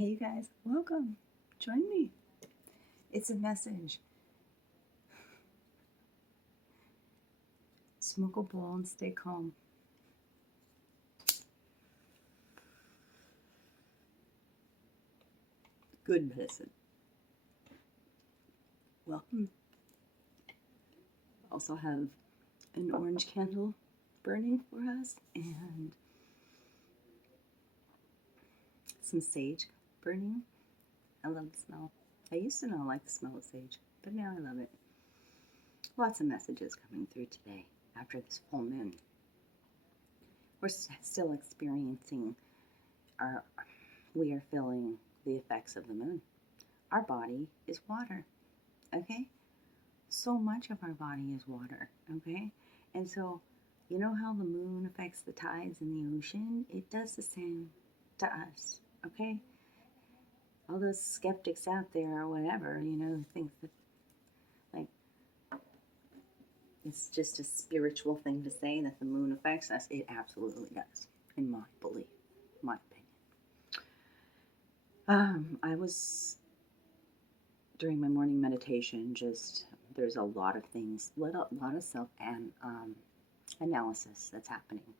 Hey, you guys, welcome. Join me. It's a message. Smoke a bowl and stay calm. Good medicine. Welcome. Also have an orange candle burning for us and some sage burning. I love the smell. I used to not like the smell of sage, but now I love it. Lots of messages coming through today after this full moon. We're still experiencing we are feeling the effects of the moon. Our body is water, okay? So much of our body is water, okay? And so, you know how the moon affects the tides in the ocean? It does the same to us, okay? All those skeptics out there or whatever, think that, like, it's just a spiritual thing to say that the moon affects us. It absolutely does, in my belief, my opinion. I was, during my morning meditation, there's a lot of things, a lot of self and analysis that's happening,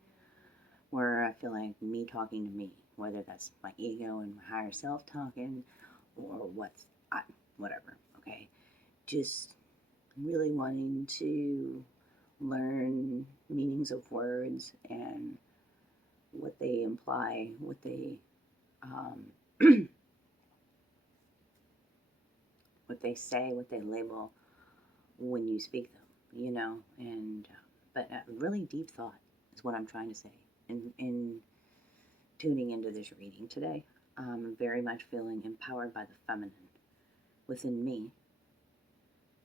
where I feel like me talking to me, whether that's my ego and my higher self talking, or whatever, okay? Just really wanting to learn meanings of words and what they imply, what they what they say, what they label when you speak them, and but really deep thought is what I'm trying to say in tuning into this reading today. I'm very much feeling empowered by the feminine within me,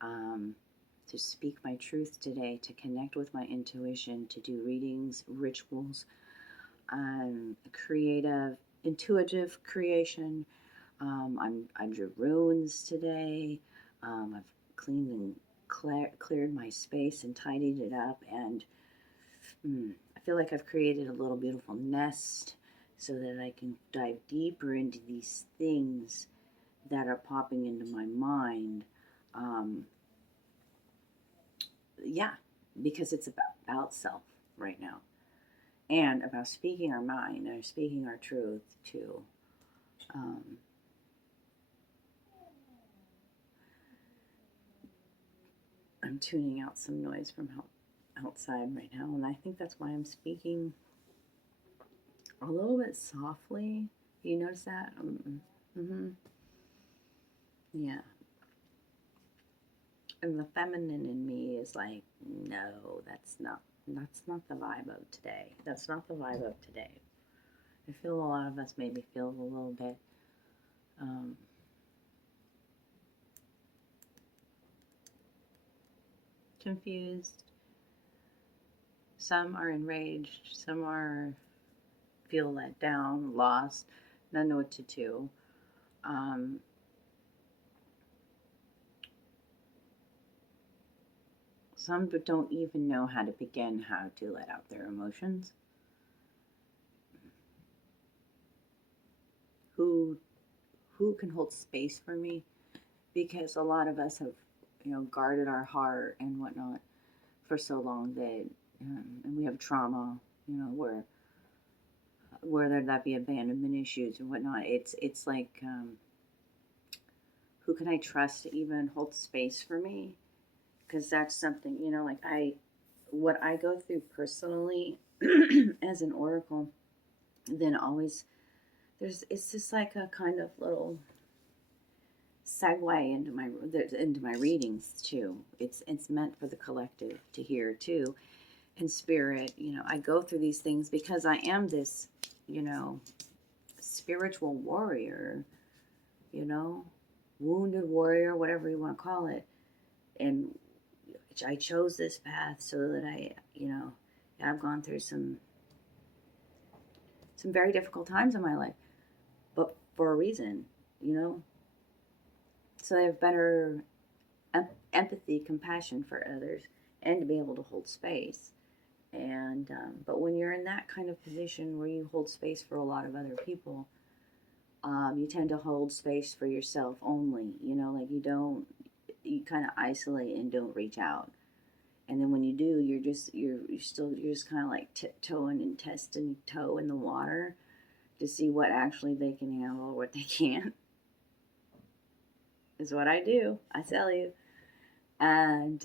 to speak my truth today, to connect with my intuition, to do readings, rituals, creative, intuitive creation. I drew runes today. I've cleaned and cleared my space and tidied it up, and I feel like I've created a little beautiful nest so that I can dive deeper into these things that are popping into my mind. Because it's about self right now, and about speaking our mind and speaking our truth too. I'm tuning out some noise from outside right now, and I think that's why I'm speaking a little bit softly. You notice that? Yeah. And the feminine in me is like, no, that's not the vibe of today. That's not the vibe of today. I feel a lot of us maybe feel a little bit confused. Some are enraged. Some feel let down, lost, not know what to do. Some don't even know how to begin how to let out their emotions. Who can hold space for me? Because a lot of us have, guarded our heart and whatnot for so long that, and we have trauma, whether that be abandonment issues or whatnot. It's like, who can I trust to even hold space for me? Because that's something, what I go through personally as an oracle, then always it's just like a kind of little segue into my readings too. It's meant for the collective to hear too. In spirit, I go through these things because I am this, spiritual warrior, wounded warrior, whatever you want to call it. And I chose this path so that I've gone through some very difficult times in my life, but for a reason, so I have better empathy, compassion for others, and to be able to hold space. And but when you're in that kind of position where you hold space for a lot of other people, you tend to hold space for yourself only, like you kind of isolate and don't reach out. And then when you do, you're just kind of like tiptoeing and testing toe in the water to see what actually they can handle or what they can't. Is what I do, I tell you. And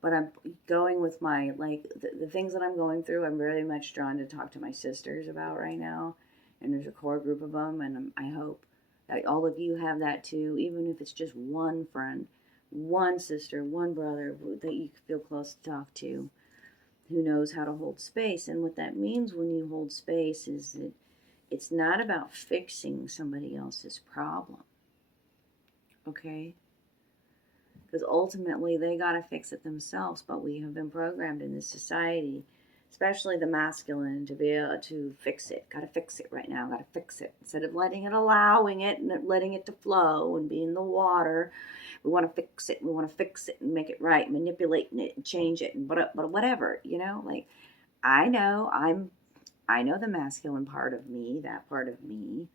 but I'm going with my, like, the things that I'm going through, I'm very much drawn to talk to my sisters about right now. And there's a core group of them, and I hope that all of you have that too, even if it's just one friend, one sister, one brother that you feel close to talk to, who knows how to hold space. And what that means when you hold space is that it's not about fixing somebody else's problem, okay? Because ultimately they got to fix it themselves, but we have been programmed in this society, especially the masculine, to be able to fix it. Got to fix it right now, got to fix it. Instead of allowing it and letting it to flow and be in the water, we want to fix it. We want to fix it and make it right, manipulating it and change it, and but whatever, like, I know the masculine part of me, that part of me,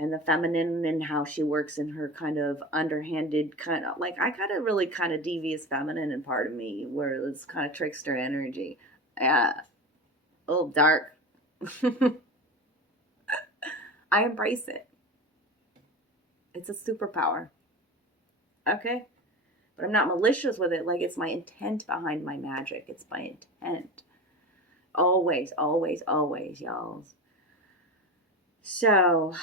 and the feminine and how she works in her kind of underhanded kind of, like, I got a really kind of devious feminine and part of me where it's kind of trickster energy. Yeah. Oh, dark. I embrace it. It's a superpower. Okay? But I'm not malicious with it. Like, it's my intent behind my magic. It's my intent. Always, always, always, y'all. So,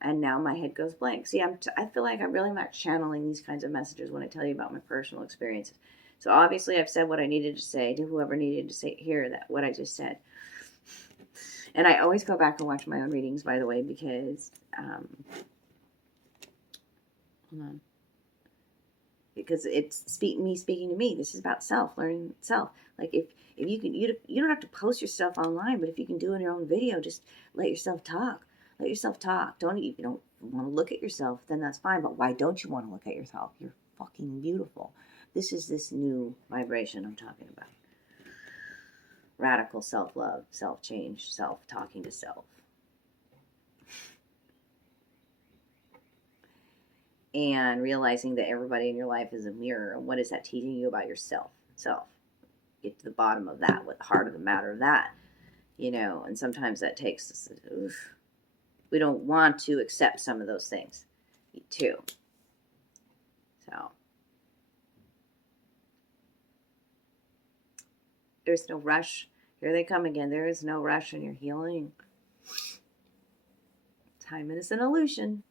and now my head goes blank. See, I feel like I'm really not channeling these kinds of messages when I tell you about my personal experiences. So obviously I've said what I needed to say to whoever needed to hear that, what I just said. And I always go back and watch my own readings, by the way, because, hold on. Because it's me speaking to me. This is about self, learning self. Like, if you can, you don't have to post your stuff online, but if you can do it in your own video, just let yourself talk. Let yourself talk. If you don't want to look at yourself, then that's fine. But why don't you want to look at yourself? You're fucking beautiful. This is this new vibration I'm talking about. Radical self-love, self-change, self-talking to self. And realizing that everybody in your life is a mirror. And what is that teaching you about yourself? Self. Get to the bottom of that, what the heart of the matter of that. And sometimes that takes us, we don't want to accept some of those things too. So there's no rush. Here they come again. There is no rush in your healing. Time is an illusion.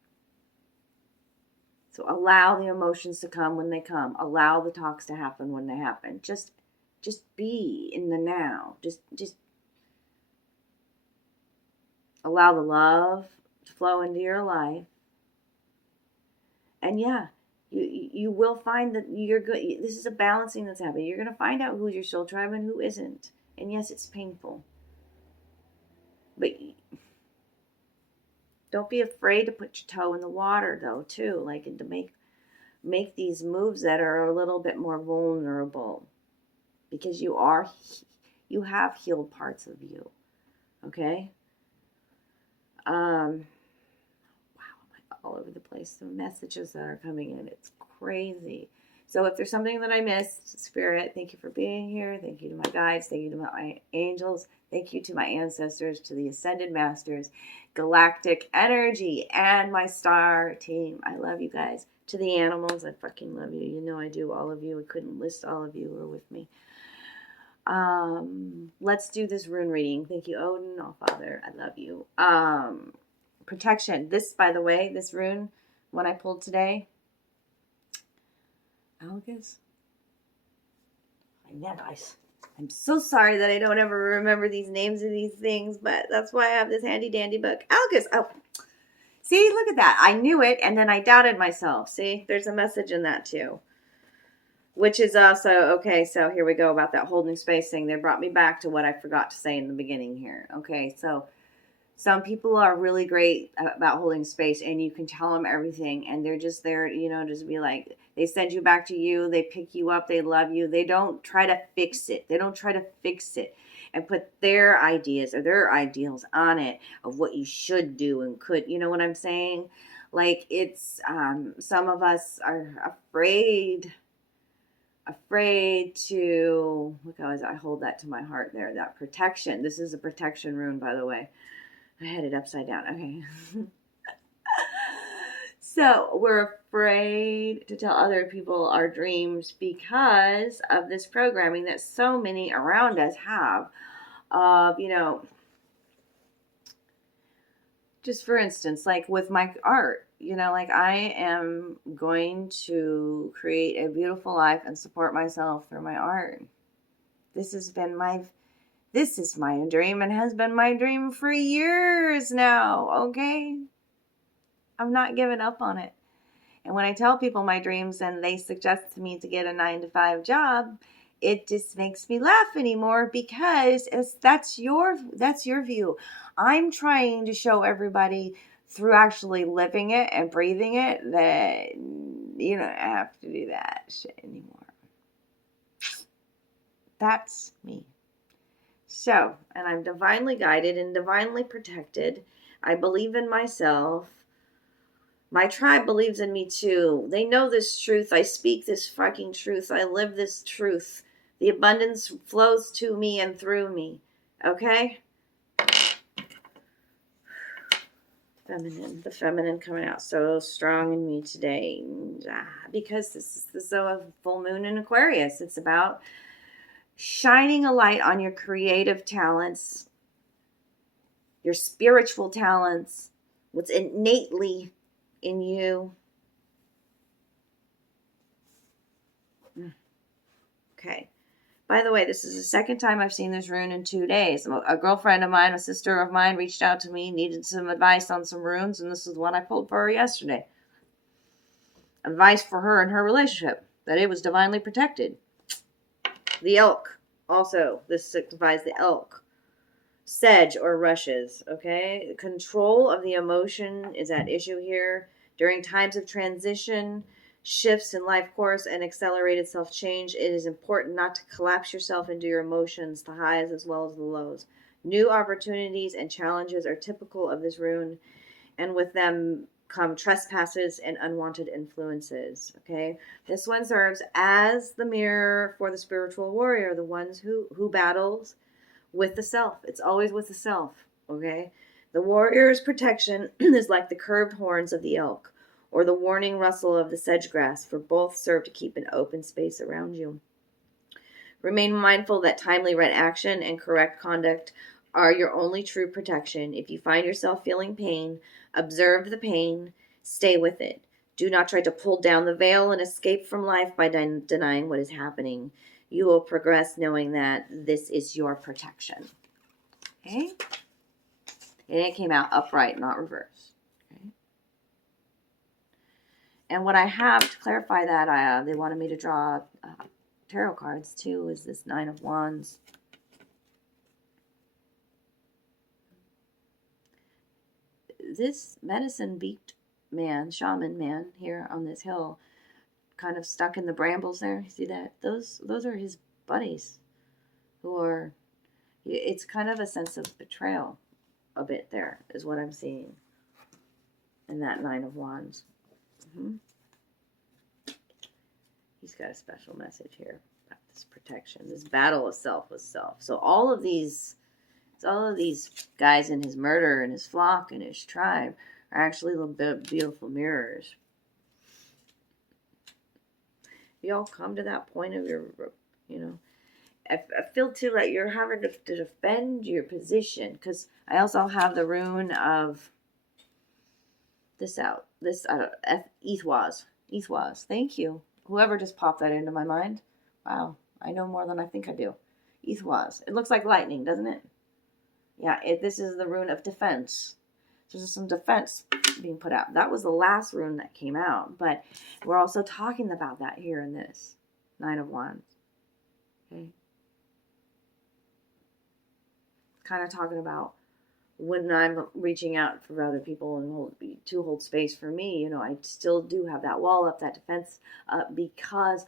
So allow the emotions to come when they come. Allow the talks to happen when they happen. Just be in the now. Just allow the love to flow into your life. And yeah, you will find that you're good. This is a balancing that's happening. You're going to find out who's your soul tribe and who isn't. And yes, it's painful. But don't be afraid to put your toe in the water, though, too. Like, and to make these moves that are a little bit more vulnerable. Because you have healed parts of you. Okay? Wow, I'm like all over the place. The messages that are coming in, it's crazy. So if there's something that I missed, Spirit, thank you for being here. Thank you to my guides. Thank you to my angels. Thank you to my ancestors, to the Ascended Masters, Galactic Energy, and my star team. I love you guys. To the animals, I fucking love you. You know I do, all of you. I couldn't list all of you who are with me. Let's do this rune reading. Thank you, Odin. Oh, Father, I love you. Protection. This, by the way, this rune, when I pulled today, Algus? I'm so sorry that I don't ever remember these names of these things, but that's why I have this handy dandy book. Algus. Oh, see, look at that. I knew it, and then I doubted myself. See, there's a message in that too. Which is also, okay, so here we go about that holding space thing. They brought me back to what I forgot to say in the beginning here. Okay, so some people are really great about holding space, and you can tell them everything, and they're just there, just be like, they send you back to you, they pick you up, they love you. They don't try to fix it. and put their ideas or their ideals on it of what you should do and could, you know what I'm saying? Like it's, some of us are afraid to, look how I hold that to my heart there, that protection. This is a protection rune, by the way. I had it upside down. Okay. So we're afraid to tell other people our dreams because of this programming that so many around us have of, you know, just for instance, like with my art, you know, like I am going to create a beautiful life and support myself through my art. This is my dream and has been my dream for years now, okay? I'm not giving up on it. And when I tell people my dreams and they suggest to me to get a 9-to-5 job, it just makes me laugh anymore because that's your view. I'm trying to show everybody through actually living it and breathing it that you don't have to do that shit anymore. That's me. So, and I'm divinely guided and divinely protected. I believe in myself. My tribe believes in me too. They know this truth. I speak this fucking truth. I live this truth. The abundance flows to me and through me. Okay? Feminine. The feminine coming out so strong in me today. Because this is the full moon in Aquarius. It's about shining a light on your creative talents, your spiritual talents, what's innately in you. Okay. By the way, this is the second time I've seen this rune in 2 days. A girlfriend of mine, a sister of mine, reached out to me, needed some advice on some runes, and this is the one I pulled for her yesterday. Advice for her and her relationship, that it was divinely protected. The elk, also, this signifies the elk. Sedge or rushes, okay? Control of the emotion is at issue here. During times of transition, shifts in life course, and accelerated self-change, it is important not to collapse yourself into your emotions, the highs as well as the lows. New opportunities and challenges are typical of this rune, and with them come trespasses and unwanted influences, okay? This one serves as the mirror for the spiritual warrior, the ones who battles with the self. It's always with the self, okay? The warrior's protection is like the curved horns of the elk or the warning rustle of the sedge grass, for both serve to keep an open space around you. Remain mindful that timely right action and correct conduct are your only true protection. If you find yourself feeling pain, observe the pain, stay with it. Do not try to pull down the veil and escape from life by denying what is happening. You will progress knowing that this is your protection. Okay? And it came out upright, not reverse. Okay? And what I have to clarify that, they wanted me to draw tarot cards too, is this 9 of Wands. This medicine beaked man, shaman man here on this hill, kind of stuck in the brambles there. See that? Those are his buddies who are, it's kind of a sense of betrayal a bit there is what I'm seeing in that 9 of Wands. He's got a special message here about this protection, this battle of self with self. So all of these guys in his murder and his flock and his tribe are actually little beautiful mirrors. You all come to that point of your, you know, I feel too like you're having to defend your position, because I also have the rune of Ethwas. Thank you. Whoever just popped that into my mind. Wow, I know more than I think I do. Ethwas. It looks like lightning, doesn't it? Yeah, this is the rune of defense. So there's some defense being put out. That was the last rune that came out, but we're also talking about that here in this 9 of Wands. Okay. Kind of talking about when I'm reaching out for other people and hold space for me, you know, I still do have that wall up, that defense up, because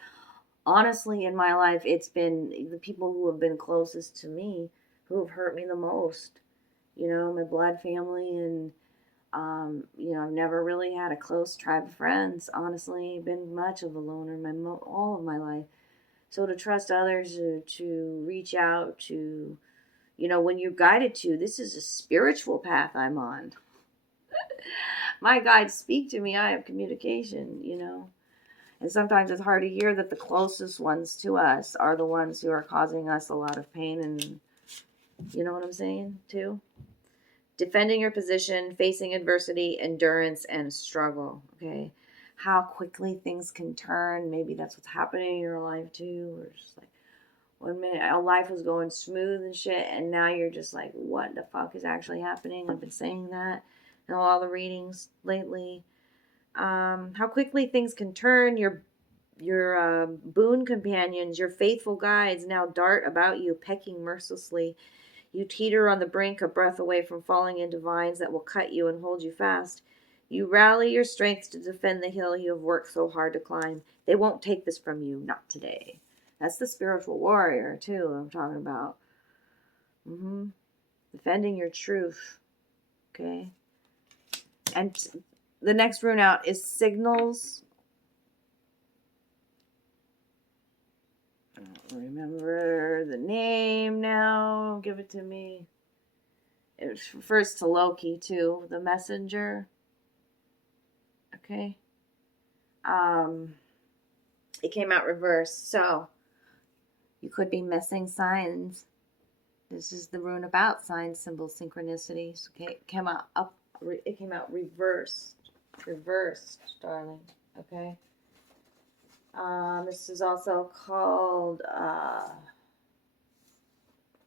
honestly in my life, it's been the people who have been closest to me who have hurt me the most. You know, my blood family, and you know, I've never really had a close tribe of friends. Honestly, been much of a loner all of my life. So to trust others, to reach out, to, you know, when you're guided to, this is a spiritual path I'm on. My guides speak to me. I have communication, you know. And sometimes it's hard to hear that the closest ones to us are the ones who are causing us a lot of pain. And you know what I'm saying, too? Defending your position, facing adversity, endurance, and struggle. Okay. How quickly things can turn. Maybe that's what's happening in your life, too. Or just like, 1 minute, our life was going smooth and shit, and now you're just like, what the fuck is actually happening? I've been saying that in all the readings lately. How quickly things can turn. Your boon companions, your faithful guides now dart about you, pecking mercilessly. You teeter on the brink, a breath away from falling into vines that will cut you and hold you fast. You rally your strength to defend the hill you have worked so hard to climb. They won't take this from you, not today. That's the spiritual warrior, too, I'm talking about. Defending your truth. Okay? And the next rune out is Signals. I don't remember the name now. Give it to me. It refers to Loki, too. The messenger. Okay? It came out reversed, so you could be missing signs. This is the rune about signs, symbols, synchronicities. Okay, it came out reversed, darling. Okay. This is also called.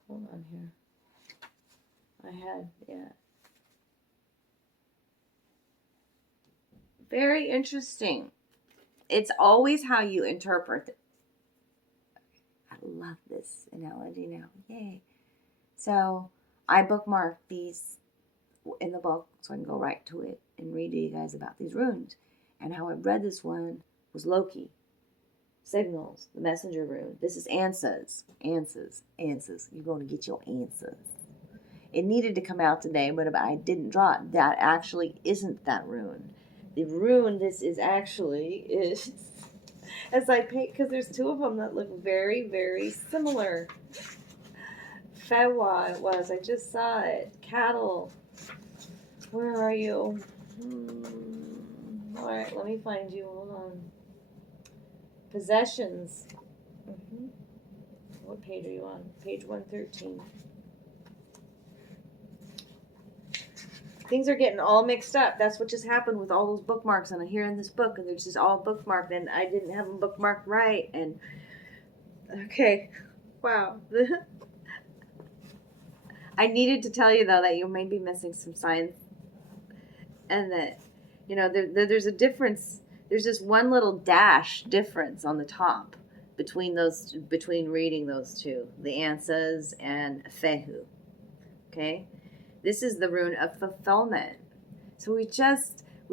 Hold on here. Very interesting. It's always how you interpret it. I love this analogy now. Yay. So I bookmarked these in the book so I can go right to it and read to you guys about these runes. And how I read this one was Loki. Signals, the messenger rune. This is answers. Answers. You're going to get your answers. It needed to come out today, but I didn't draw it. That actually isn't that rune. The rune this is actually is, as I paint, because there's two of them that look very, very similar. Fewa it was. I just saw it. Cattle. Where are you? All right, let me find you. Hold on. Possessions. What page are you on? Page 113. Things are getting all mixed up. That's what just happened with all those bookmarks. And here in this book, and they're just all bookmarked, and I didn't have them bookmarked right. And okay, wow. I needed to tell you though that you may be missing some signs, and that you know there's a difference. There's just one little dash difference on the top between reading those two, the Ansas and Fehu. Okay. This is the rune of fulfillment. So we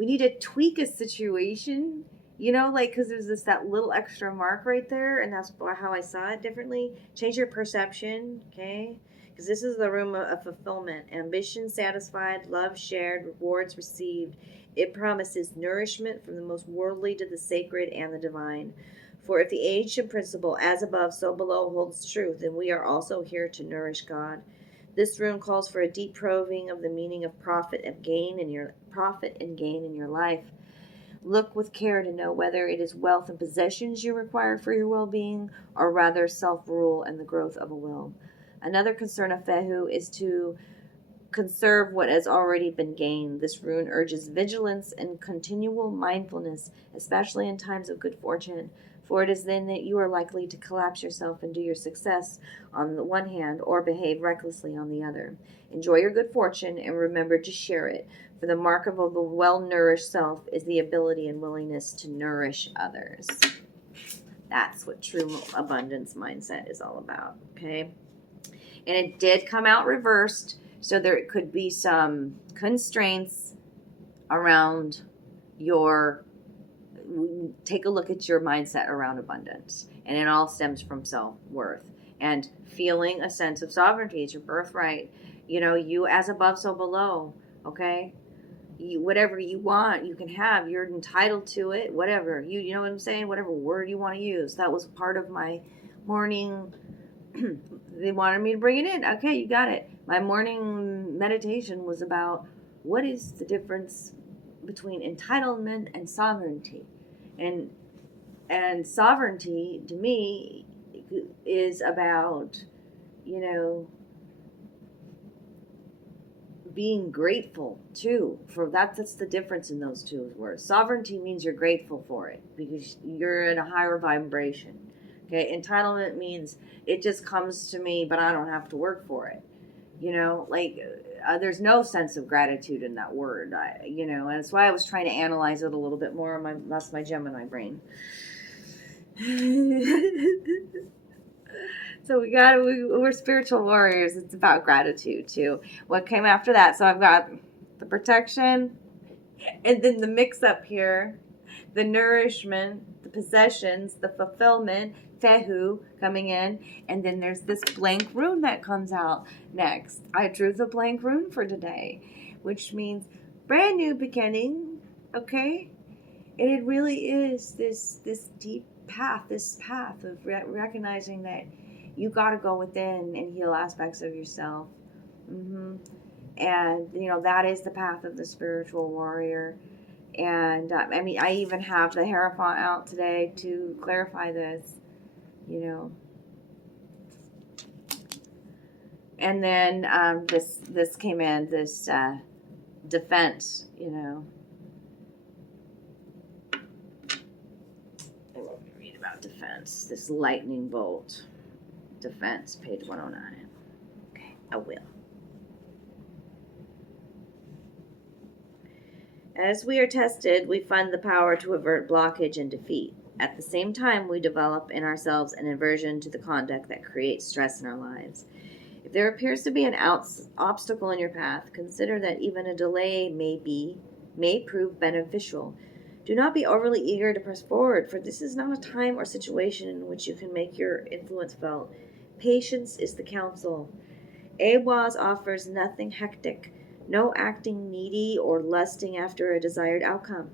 need to tweak a situation, you know, like, because there's that little extra mark right there, and that's how I saw it differently. Change your perception, okay? Because this is the rune of fulfillment. Ambition satisfied, love shared, rewards received. It promises nourishment from the most worldly to the sacred and the divine. For if the ancient principle, as above, so below, holds truth, then we are also here to nourish God. This rune calls for a deep probing of the meaning of profit and gain in your life. Look with care to know whether it is wealth and possessions you require for your well-being, or rather self-rule and the growth of a will. Another concern of Fehu is to conserve what has already been gained. This rune urges vigilance and continual mindfulness, especially in times of good fortune. For it is then that you are likely to collapse yourself and do your success on the one hand, or behave recklessly on the other. Enjoy your good fortune and remember to share it, for the mark of a well-nourished self is the ability and willingness to nourish others. That's what true abundance mindset is all about, okay? And it did come out reversed, so there could be some constraints around take a look at your mindset around abundance. And it all stems from self-worth. and feeling a sense of sovereignty. It's your birthright. You know, you as above, so below. Okay? Whatever you want, you can have. You're entitled to it. Whatever. You know what I'm saying? Whatever word you want to use. That was part of my morning. They wanted me to bring it in. Okay, you got it. My morning meditation was about what is the difference between entitlement and sovereignty. And sovereignty to me is about, you know, being grateful too. For that's the difference in those two words. Sovereignty means you're grateful for it because you're in a higher vibration. Okay, entitlement means it just comes to me, but I don't have to work for it. You know, like there's no sense of gratitude in that word. You know, and that's why I was trying to analyze it a little bit more. That's my Gemini brain. So we're spiritual warriors. It's about gratitude too. What came after that? So I've got the protection, and then the mix up here, the nourishment, the possessions, the fulfillment, Fehu coming in, and then there's this blank rune that comes out next. I drew the blank rune for today, which means brand new beginning, okay? And it really is this deep path, this path of recognizing that you got to go within and heal aspects of yourself. And, you know, that is the path of the spiritual warrior. And, I mean, I even have the Hierophant out today to clarify this, you know. And then this came in, this defense, you know. I love to read about defense. This lightning bolt. Defense, page 109. Okay, I will. As we are tested, we find the power to avert blockage and defeat. At the same time, we develop in ourselves an aversion to the conduct that creates stress in our lives. If there appears to be an obstacle in your path, consider that even a delay may prove beneficial. Do not be overly eager to press forward, for this is not a time or situation in which you can make your influence felt. Patience is the counsel. Awaz offers nothing hectic, no acting needy or lusting after a desired outcome.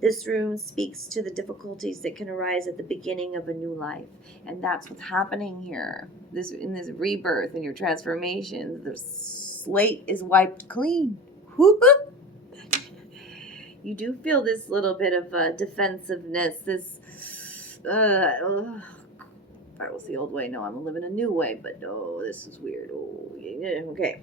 This rune speaks to the difficulties that can arise at the beginning of a new life. And that's what's happening here. In this rebirth, in your transformation, the slate is wiped clean. You do feel this little bit of defensive-ness, this, that was the old way. No, I'm living a new way, but no, this is weird. Oh, yeah. Okay.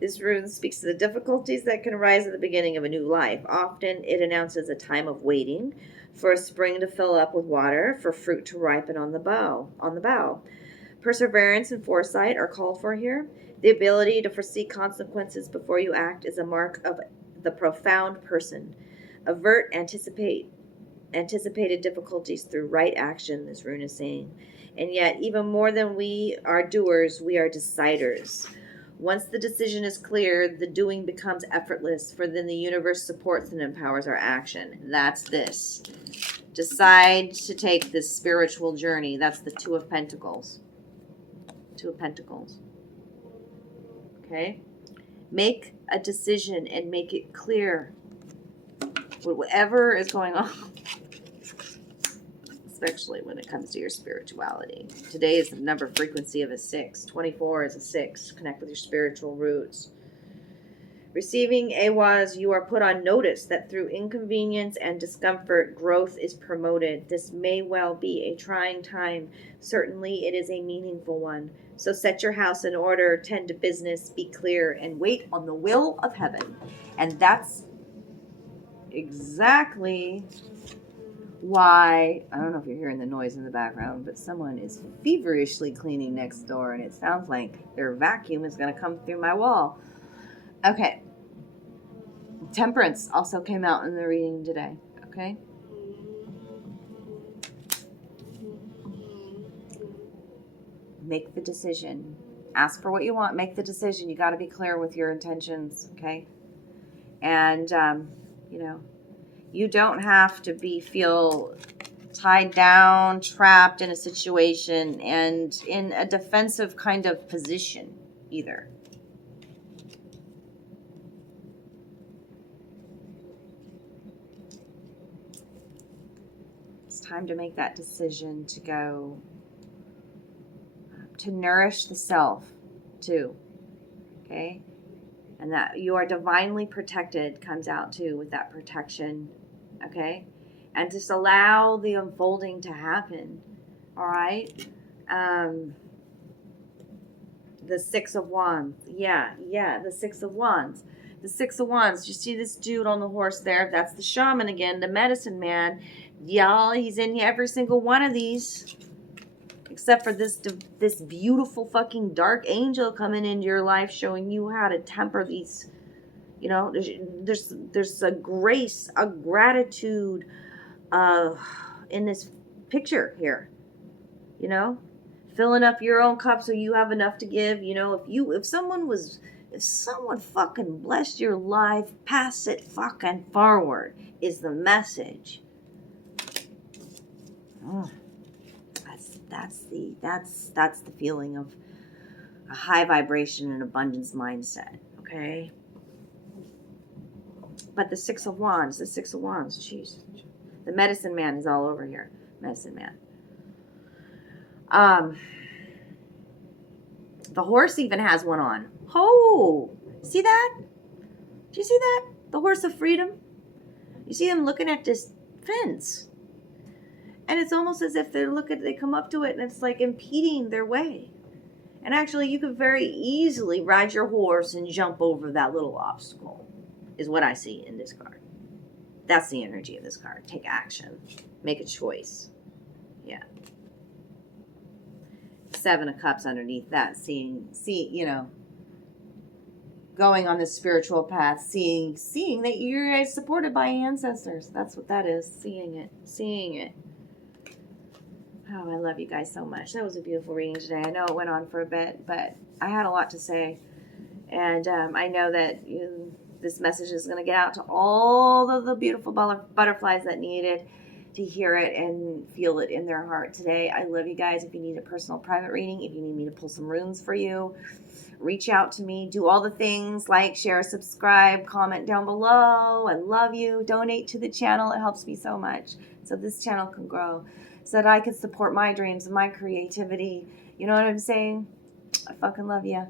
This rune speaks to the difficulties that can arise at the beginning of a new life. Often it announces a time of waiting for a spring to fill up with water, for fruit to ripen on the bough. Perseverance and foresight are called for here. The ability to foresee consequences before you act is a mark of the profound person. Avert anticipated difficulties through right action, this rune is saying. And yet, even more than we are doers, we are deciders. Once the decision is clear, the doing becomes effortless, for then the universe supports and empowers our action. That's this. Decide to take this spiritual journey. That's the Two of Pentacles. Two of Pentacles. Okay? Make a decision and make it clear. Whatever is going on, especially when it comes to your spirituality. Today is the number frequency of a 6. 24 is a 6. Connect with your spiritual roots. Receiving Awaz, you are put on notice that through inconvenience and discomfort, growth is promoted. This may well be a trying time. Certainly it is a meaningful one. So set your house in order, tend to business, be clear, and wait on the will of heaven. And that's exactly why, I don't know if you're hearing the noise in the background, but someone is feverishly cleaning next door, and it sounds like their vacuum is going to come through my wall. Okay. Temperance also came out in the reading today. Okay. Make the decision. Ask for what you want. Make the decision. You got to be clear with your intentions. Okay. And, you know, you don't have to feel tied down, trapped in a situation, and in a defensive kind of position either. It's time to make that decision to go, to nourish the self too. Okay? And that you are divinely protected comes out too with that protection. Okay? And just allow the unfolding to happen. All right? The Six of Wands. Yeah, the Six of Wands. The Six of Wands. You see this dude on the horse there? That's the shaman again, the medicine man. Y'all, he's in every single one of these. Except for this beautiful fucking dark angel coming into your life showing you how to temper these. You know, there's a grace, a gratitude in this picture here. You know, filling up your own cup so you have enough to give. You know, if someone fucking blessed your life, pass it fucking forward is the message. Oh. That's the feeling of a high vibration and abundance mindset, okay? But the Six of Wands, jeez. The medicine man is all over here. Medicine man. The horse even has one on. Oh, see that? Do you see that? The horse of freedom? You see him looking at this fence. And it's almost as if they come up to it and it's like impeding their way. And actually, you could very easily ride your horse and jump over that little obstacle, is what I see in this card. That's the energy of this card. Take action. Make a choice. Yeah. Seven of Cups underneath that. See, you know, going on this spiritual path, seeing that you're supported by ancestors. That's what that is. Seeing it. Oh, I love you guys so much. That was a beautiful reading today. I know it went on for a bit, but I had a lot to say. And I know that this message is going to get out to all of the beautiful butterflies that needed to hear it and feel it in their heart today. I love you guys. If you need a personal private reading, if you need me to pull some runes for you, reach out to me. Do all the things like share, subscribe, comment down below. I love you. Donate to the channel. It helps me so much so this channel can grow, so that I can support my dreams and my creativity. You know what I'm saying? I fucking love you.